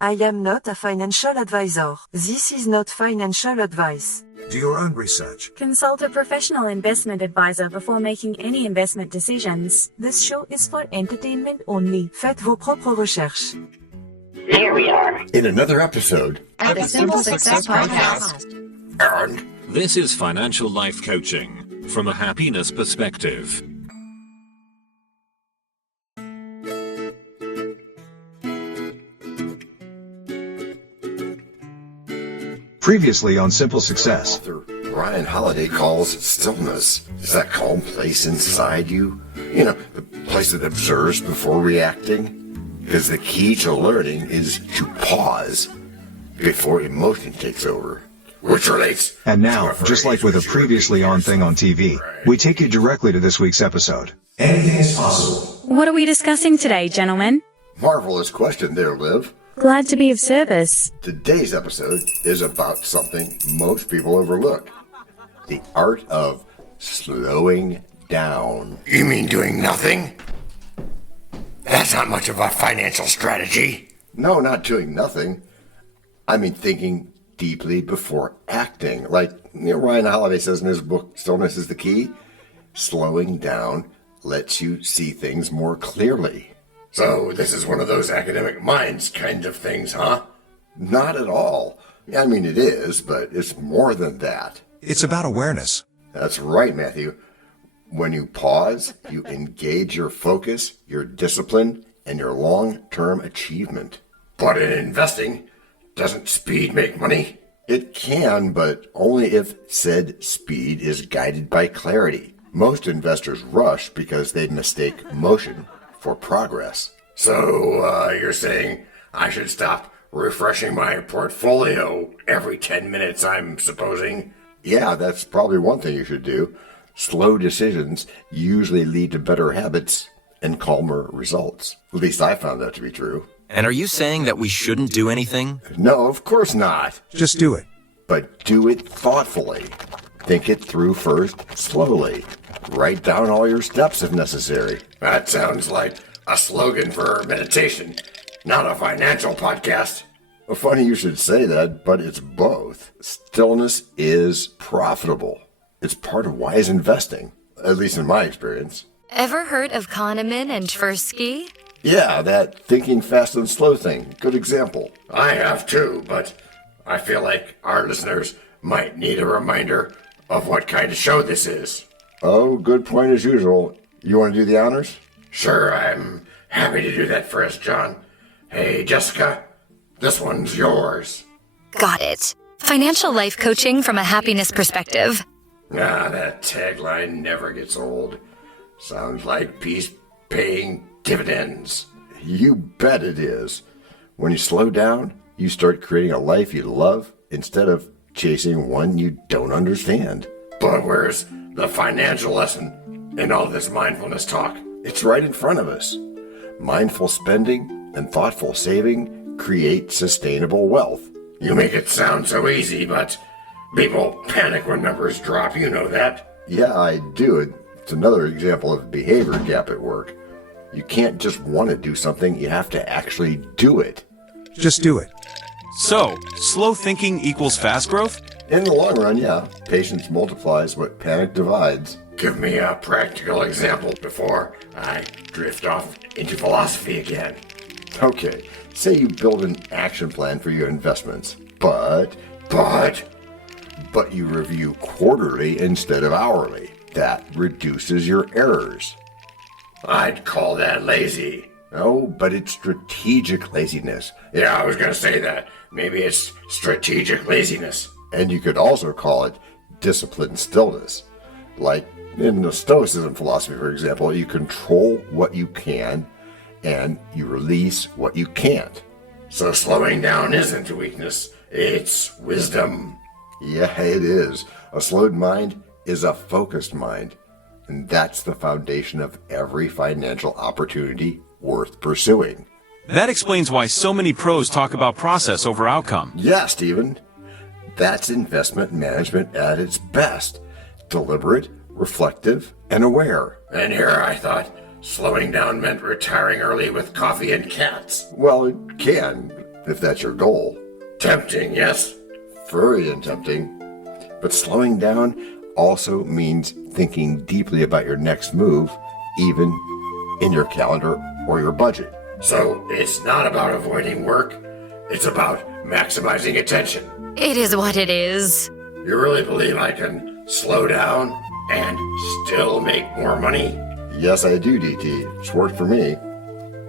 I am not a financial advisor. This is not financial advice. Do your own research. Consult a professional investment advisor before making any investment decisions. This show is for entertainment only. Faites vos propres recherches. Here we are in another episode of the Simple Success Podcast. And this is financial life coaching from a happiness perspective. Previously on Simple Success. Author Ryan Holiday calls stillness. Is that calm place inside you? You know, the place that observes before reacting? Because the key to learning is to pause before emotion takes over. Which relates. And now, just like with a previously on thing on TV, we take you directly to this week's episode. Anything is possible. What are we discussing today, gentlemen? Marvelous question there, Liv. Glad to be of service. Today's episode is about something most people overlook. The art of slowing down. You mean doing nothing? That's not much of a financial strategy. No, not doing nothing. I mean thinking deeply before acting. Like Ryan Holiday says in his book, Stillness Is The Key. Slowing down lets you see things more clearly. So this is one of those academic minds kind of things, huh? Not at all. I mean, it is, but it's more than that. It's about awareness. That's right, Matthew. When you pause, you engage your focus, your discipline, and your long-term achievement. But in investing, doesn't speed make money? It can, but only if said speed is guided by clarity. Most investors rush because they mistake motion for progress. So, you're saying I should stop refreshing my portfolio every 10 minutes, I'm supposing? Yeah, that's probably one thing you should do. Slow decisions usually lead to better habits and calmer results. At least I found that to be true. And are you saying that we shouldn't do anything? No, of course not. Just do it. But do it thoughtfully. Think it through first, slowly. Write down all your steps if necessary. That sounds like a slogan for meditation, not a financial podcast. Well, funny you should say that, but it's both. Stillness is profitable. It's part of wise investing, at least in my experience. Ever heard of Kahneman and Tversky? Yeah, that thinking fast and slow thing. Good example. I have too, but I feel like our listeners might need a reminder of what kind of show this is. Oh, good point as usual. You want to do the honors? Sure, I'm happy to do that for us, John. Hey, Jessica, this one's yours. Got it. Financial life coaching from a happiness perspective. That tagline never gets old. Sounds like peace paying dividends. You bet it is. When you slow down, you start creating a life you love instead of chasing one you don't understand. But where's the financial lesson in all this mindfulness talk? It's right in front of us. Mindful spending and thoughtful saving create sustainable wealth. You make it sound so easy, but people panic when numbers drop, you know that. Yeah, I do. It's another example of behavior gap at work. You can't just want to do something, you have to actually do it. Just do it. So, slow thinking equals fast growth? In the long run, yeah. Patience multiplies what panic divides. Give me a practical example before I drift off into philosophy again. Okay, say you build an action plan for your investments, but you review quarterly instead of hourly. That reduces your errors. I'd call that lazy. No, but it's strategic laziness. Yeah, I was going to say that. Maybe it's strategic laziness. And you could also call it disciplined stillness. Like in the Stoicism philosophy, for example, you control what you can and you release what you can't. So slowing down isn't a weakness, it's wisdom. Yeah, it is. A slowed mind is a focused mind. And that's the foundation of every financial opportunity worth pursuing. That explains why so many pros talk about process over outcome. Yeah, Stephen. That's investment management at its best. Deliberate, reflective, and aware. And here I thought slowing down meant retiring early with coffee and cats. Well, it can. if that's your goal. Tempting, yes? Very tempting. But slowing down also means thinking deeply about your next move, even in your calendar or your budget. So it's not about avoiding work, it's about maximizing attention. It is what it is. You really believe I can slow down and still make more money? Yes, I do, DT. It's worked for me.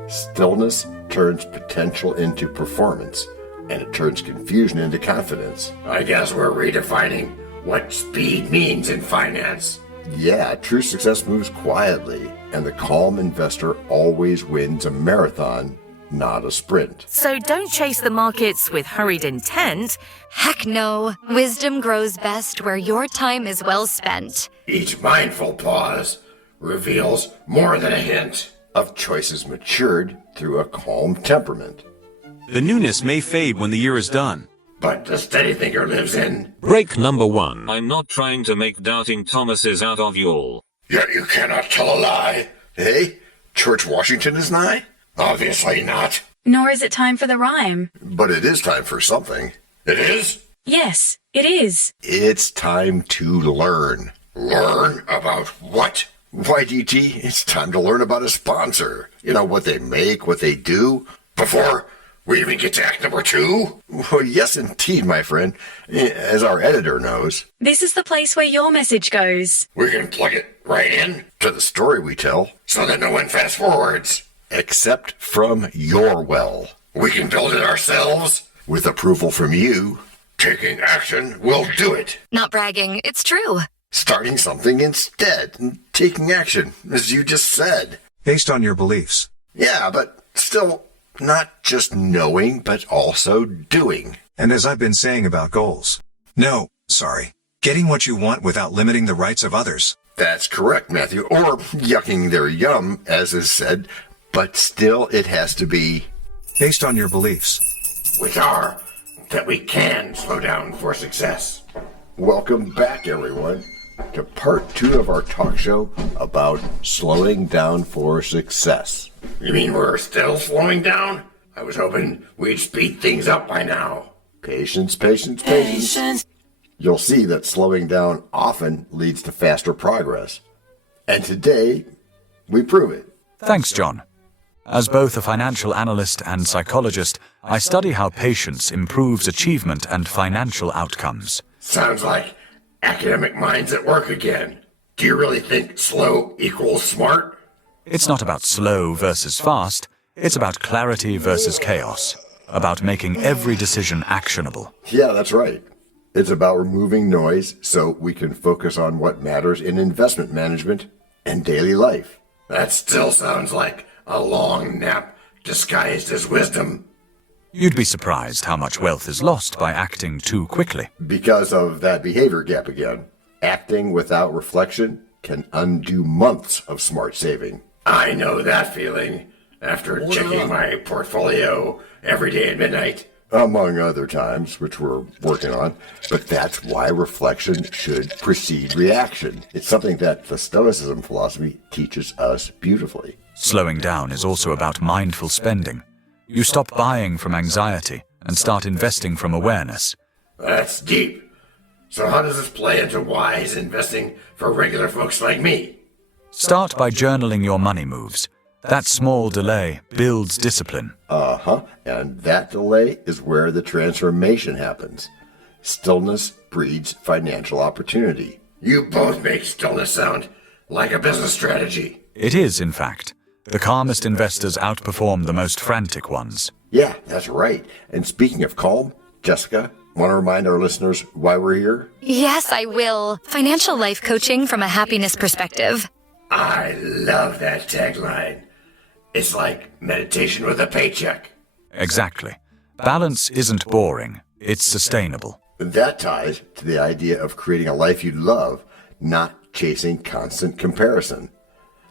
Stillness turns potential into performance, and it turns confusion into confidence. I guess we're redefining what speed means in finance. Yeah, true success moves quietly, and the calm investor always wins a marathon, not a sprint. So don't chase the markets with hurried intent. Heck no. Wisdom grows best where your time is well spent. Each mindful pause reveals more than a hint of choices matured through a calm temperament. The newness may fade when the year is done, but the steady thinker lives in. Break number 1. I'm not trying to make doubting Thomases out of you all. Yet you cannot tell a lie. Hey, George Washington is nigh? Obviously not. Nor is it time for the rhyme. But it is time for something. It is? Yes, it is. It's time to learn. Learn about what? Why, DT, it's time to learn about a sponsor. You know, what they make, what they do. Before we even get to act number 2? Well, yes, indeed, my friend. As our editor knows. This is the place where your message goes. We can plug it right in to the story we tell. So that no one fast forwards. Except from your well. We can build it ourselves. With approval from you. Taking action will do it. Not bragging, it's true. Starting something instead. And taking action, as you just said. Based on your beliefs. Yeah, but still not just knowing, but also doing. And as I've been saying about goals. No, sorry. Getting what you want without limiting the rights of others. That's correct, Matthew. Or yucking their yum, as is said. But still, it has to be based on your beliefs. Which are that we can slow down for success. Welcome back, everyone, to part 2 of our talk show about slowing down for success. You mean we're still slowing down? I was hoping we'd speed things up by now. Patience, patience, patience. You'll see that slowing down often leads to faster progress. And today, we prove it. Thanks, John. As both a financial analyst and psychologist, I study how patience improves achievement and financial outcomes. Sounds like academic minds at work again. Do you really think slow equals smart? It's not about slow versus fast. It's about clarity versus chaos. About making every decision actionable. Yeah, that's right. It's about removing noise so we can focus on what matters in investment management and daily life. That still sounds like a long nap disguised as wisdom. You'd be surprised how much wealth is lost by acting too quickly. Because of that behavior gap again. Acting without reflection can undo months of smart saving. I know that feeling after checking my portfolio every day at midnight. Among other times, which we're working on. But that's why reflection should precede reaction. It's something that the Stoicism philosophy teaches us beautifully. Slowing down is also about mindful spending. You stop buying from anxiety and start investing from awareness. That's deep. So how does this play into wise investing for regular folks like me? Start by journaling your money moves. That small delay builds discipline. And that delay is where the transformation happens. Stillness breeds financial opportunity. You both make stillness sound like a business strategy. It is, in fact. The calmest investors outperform the most frantic ones. Yeah, that's right. And speaking of calm, Jessica, want to remind our listeners why we're here? Yes, I will. Financial life coaching from a happiness perspective. I love that tagline. It's like meditation with a paycheck. Exactly. Balance isn't boring. It's sustainable. That ties to the idea of creating a life you love, not chasing constant comparison.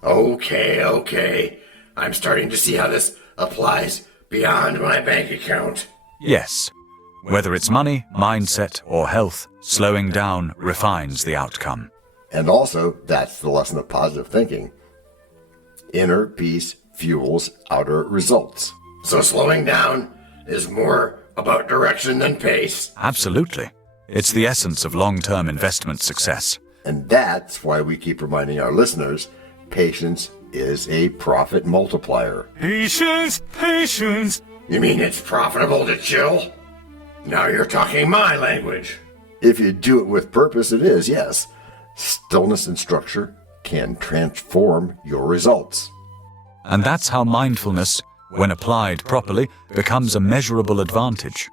Okay. I'm starting to see how this applies beyond my bank account. Yes. Whether it's money, mindset, or health, slowing down refines the outcome. And also, that's the lesson of positive thinking. Inner peace fuels outer results. So slowing down is more about direction than pace. Absolutely. It's the essence of long-term investment success. And that's why we keep reminding our listeners, patience is a profit multiplier. Patience, patience. You mean it's profitable to chill? Now you're talking my language. If you do it with purpose, it is, yes. Stillness and structure can transform your results. And that's how mindfulness, when applied properly, becomes a measurable advantage.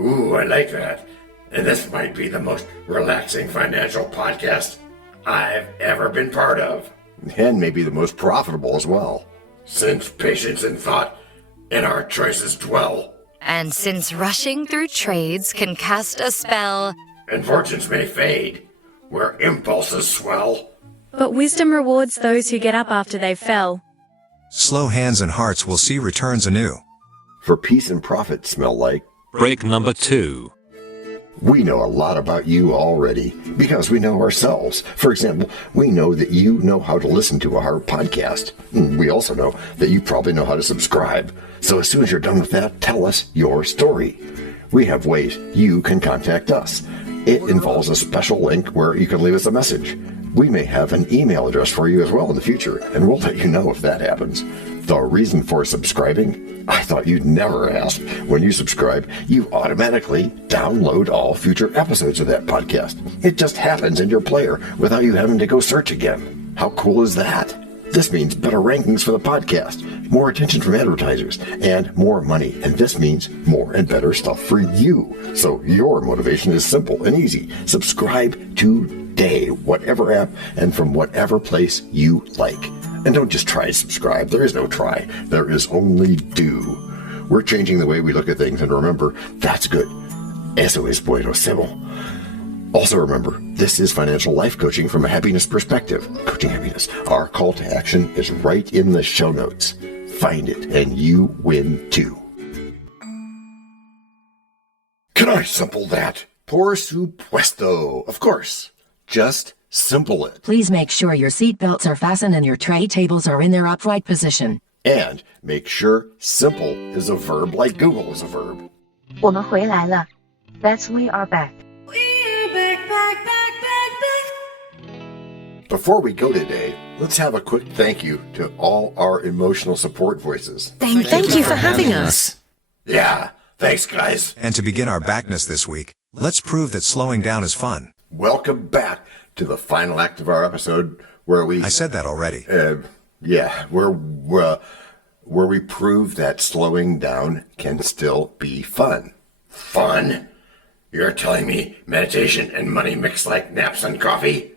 Ooh, I like that. And this might be the most relaxing financial podcast I've ever been part of. And maybe the most profitable as well. Since patience and thought in our choices dwell. And since rushing through trades can cast a spell, And fortunes may fade, where impulses swell. But wisdom rewards those who get up after they fell. Slow hands and hearts will see returns anew. For peace and profit smell like. Break number 2. We know a lot about you already because we know ourselves. For example, we know that you know how to listen to our podcast. We also know that you probably know how to subscribe. So as soon as you're done with that, tell us your story. We have ways you can contact us. It involves a special link where you can leave us a message. We may have an email address for you as well in the future, and we'll let you know if that happens. The reason for subscribing? I thought you'd never ask. When you subscribe, you automatically download all future episodes of that podcast. It just happens in your player without you having to go search again. How cool is that? This means better rankings for the podcast, more attention from advertisers, and more money. And this means more and better stuff for you. So your motivation is simple and easy. Subscribe today, whatever app and from whatever place you like. And don't just try to subscribe. There is no try. There is only do. We're changing the way we look at things, and remember, that's good. Eso es buenísimo. Also remember, this is financial life coaching from a happiness perspective. Coaching happiness. Our call to action is right in the show notes. Find it, and you win too. Can I simple that? Por supuesto. Of course. Just simple it. Please make sure your seatbelts are fastened and your tray tables are in their upright position. And make sure simple is a verb like Google is a verb. 我们回来了. That's we are back. Before we go today, let's have a quick thank you to all our emotional support voices. Thank you for having us. Yeah, thanks guys. And to begin our backness this week, let's prove that slowing down is fun. Welcome back to the final act of our episode where we... I said that already. Where we prove that slowing down can still be fun. Fun? You're telling me meditation and money mix like naps and coffee?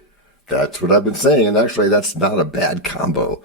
That's what I've been saying, and actually that's not a bad combo.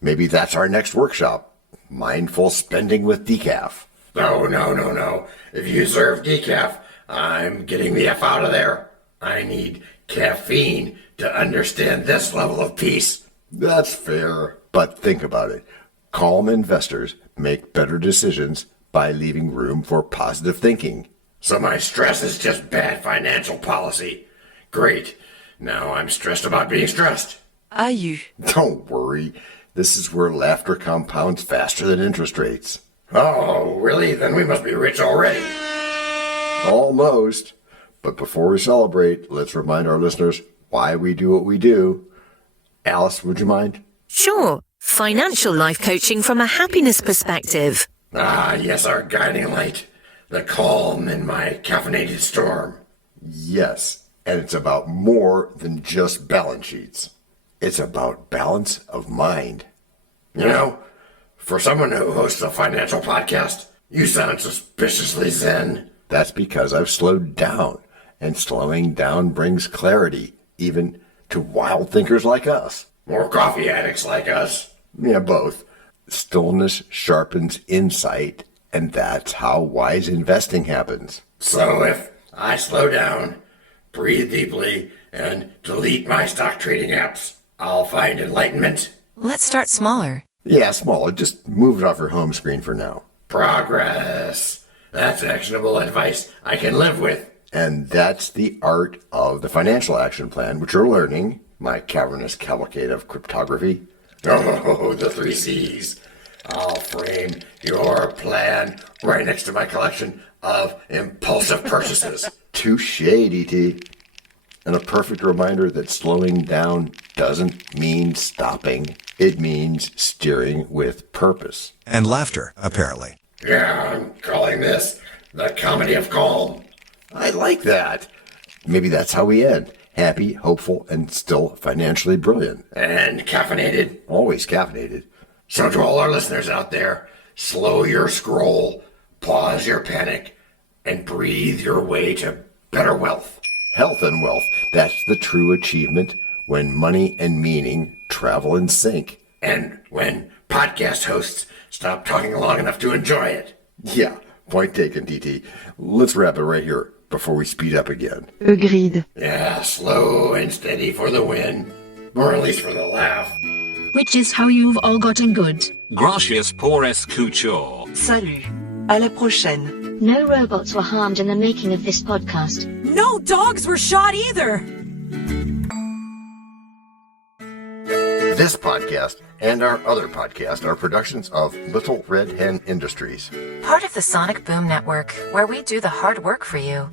Maybe that's our next workshop. Mindful spending with decaf. No. If you serve decaf, I'm getting the F out of there. I need caffeine to understand this level of peace. That's fair. But think about it. Calm investors make better decisions by leaving room for positive thinking. So my stress is just bad financial policy. Great. Now I'm stressed about being stressed. Are you? Don't worry. This is where laughter compounds faster than interest rates. Oh, really? Then we must be rich already. Almost. But before we celebrate, let's remind our listeners why we do what we do. Alice, would you mind? Sure. Financial life coaching from a happiness perspective. Ah, yes, our guiding light. The calm in my caffeinated storm. Yes. And it's about more than just balance sheets. It's about balance of mind. You know, for someone who hosts a financial podcast, you sound suspiciously zen. That's because I've slowed down, and slowing down brings clarity, even to wild thinkers like us. Or coffee addicts like us. Yeah, both. Stillness sharpens insight, and that's how wise investing happens. So if I slow down, breathe deeply, and delete my stock trading apps, I'll find enlightenment. Let's start smaller. Yeah, smaller. Just move it off your home screen for now. Progress. That's actionable advice I can live with. And that's the art of the financial action plan, which you're learning, my cavernous cavalcade of cryptography. Oh, the 3 C's. I'll frame your plan right next to my collection of impulsive purchases. Touche, DT. And a perfect reminder that slowing down doesn't mean stopping. It means steering with purpose. And laughter, apparently. Yeah, I'm calling this the comedy of calm. I like that. Maybe that's how we end. Happy, hopeful, and still financially brilliant. And caffeinated. Always caffeinated. So to all our listeners out there, slow your scroll, pause your panic, and breathe your way to better wealth. Health and wealth. That's the true achievement when money and meaning travel in sync. And when podcast hosts stop talking long enough to enjoy it. Yeah, point taken, DT. Let's wrap it right here before we speed up again. Agreed. Yeah, slow and steady for the win. Or at least for the laugh. Which is how you've all gotten good. Gracias por escuchar. Salut. À la prochaine. No robots were harmed in the making of this podcast. No dogs were shot either. This podcast and our other podcast are productions of Little Red Hen Industries. Part of the Sonic Boom Network, where we do the hard work for you.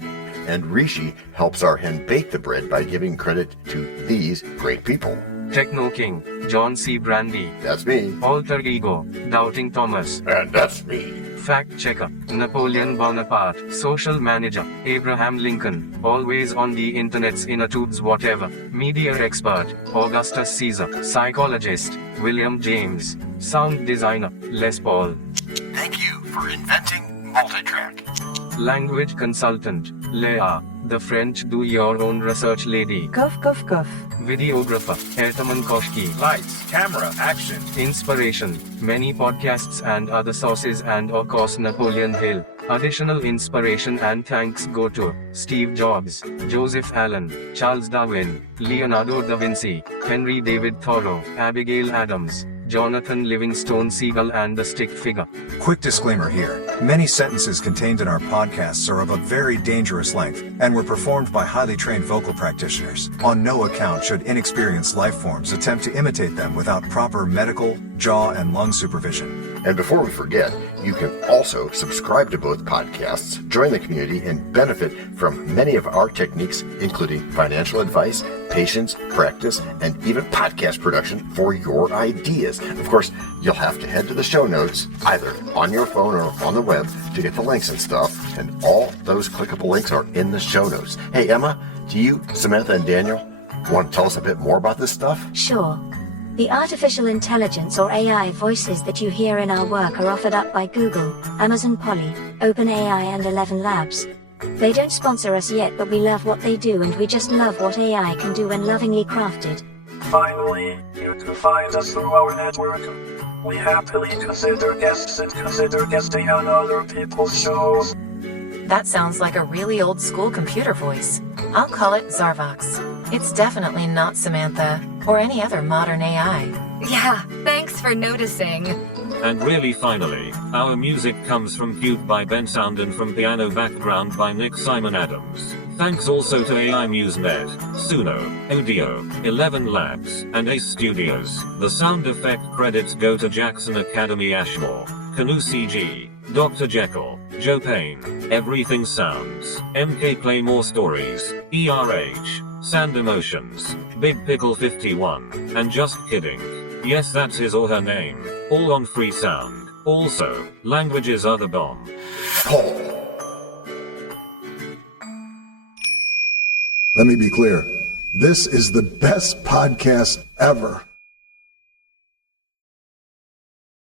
And Rishi helps our hen bake the bread by giving credit to these great people. Techno King, John Brandy. That's me. Alter Ego, Doubting Thomas. And that's me. Fact Checker, Napoleon Bonaparte. Social Manager, Abraham Lincoln. Always on the internet's inner tubes whatever. Media Expert, Augustus Caesar. Psychologist, William James. Sound Designer, Les Paul. Thank you for inventing multitrack. Language Consultant, Leah. The French do-your-own research lady. Cough, cough, cough. Videographer, Ertaman Koshki. Lights, camera, action. Inspiration, many podcasts and other sources and of course Napoleon Hill. Additional inspiration and thanks go to Steve Jobs, Joseph Allen, Charles Darwin, Leonardo da Vinci, Henry David Thoreau, Abigail Adams, Jonathan Livingston, Seagull and the Stick Figure. Quick disclaimer here. Many sentences contained in our podcasts are of a very dangerous length and were performed by highly trained vocal practitioners. On no account should inexperienced life forms attempt to imitate them without proper medical, jaw, and lung supervision. And before we forget, you can also subscribe to both podcasts, join the community, and benefit from many of our techniques, including financial advice, patience, practice, and even podcast production for your ideas. Of course, you'll have to head to the show notes, either on your phone or on the web, to get the links and stuff, and all those clickable links are in the show notes. Hey, Emma, do you, Samantha, and Daniel want to tell us a bit more about this stuff? Sure. The artificial intelligence or AI voices that you hear in our work are offered up by Google, Amazon Polly, OpenAI and ElevenLabs. They don't sponsor us yet, but we love what they do and we just love what AI can do when lovingly crafted. Finally, you can find us through our network. We happily consider guests and consider guesting on other people's shows. That sounds like a really old school computer voice. I'll call it Zarvox. It's definitely not Samantha, or any other modern AI. Yeah, thanks for noticing. And really finally, our music comes from Cube by Ben Sound and from Piano Background by Nick Simon Adams. Thanks also to AI MuseNet, Suno, Audio, ElevenLabs, and Ace Studios. The sound effect credits go to Jackson Academy Ashmore, Canoe CG, Dr. Jekyll, Joe Payne, Everything Sounds, MK Play More Stories, ERH, Sand Emotions, Big Pickle 51, and Just Kidding. Yes, that's his or her name, all on free sound. Also, languages are the bomb. Let me be clear. This is the best podcast ever.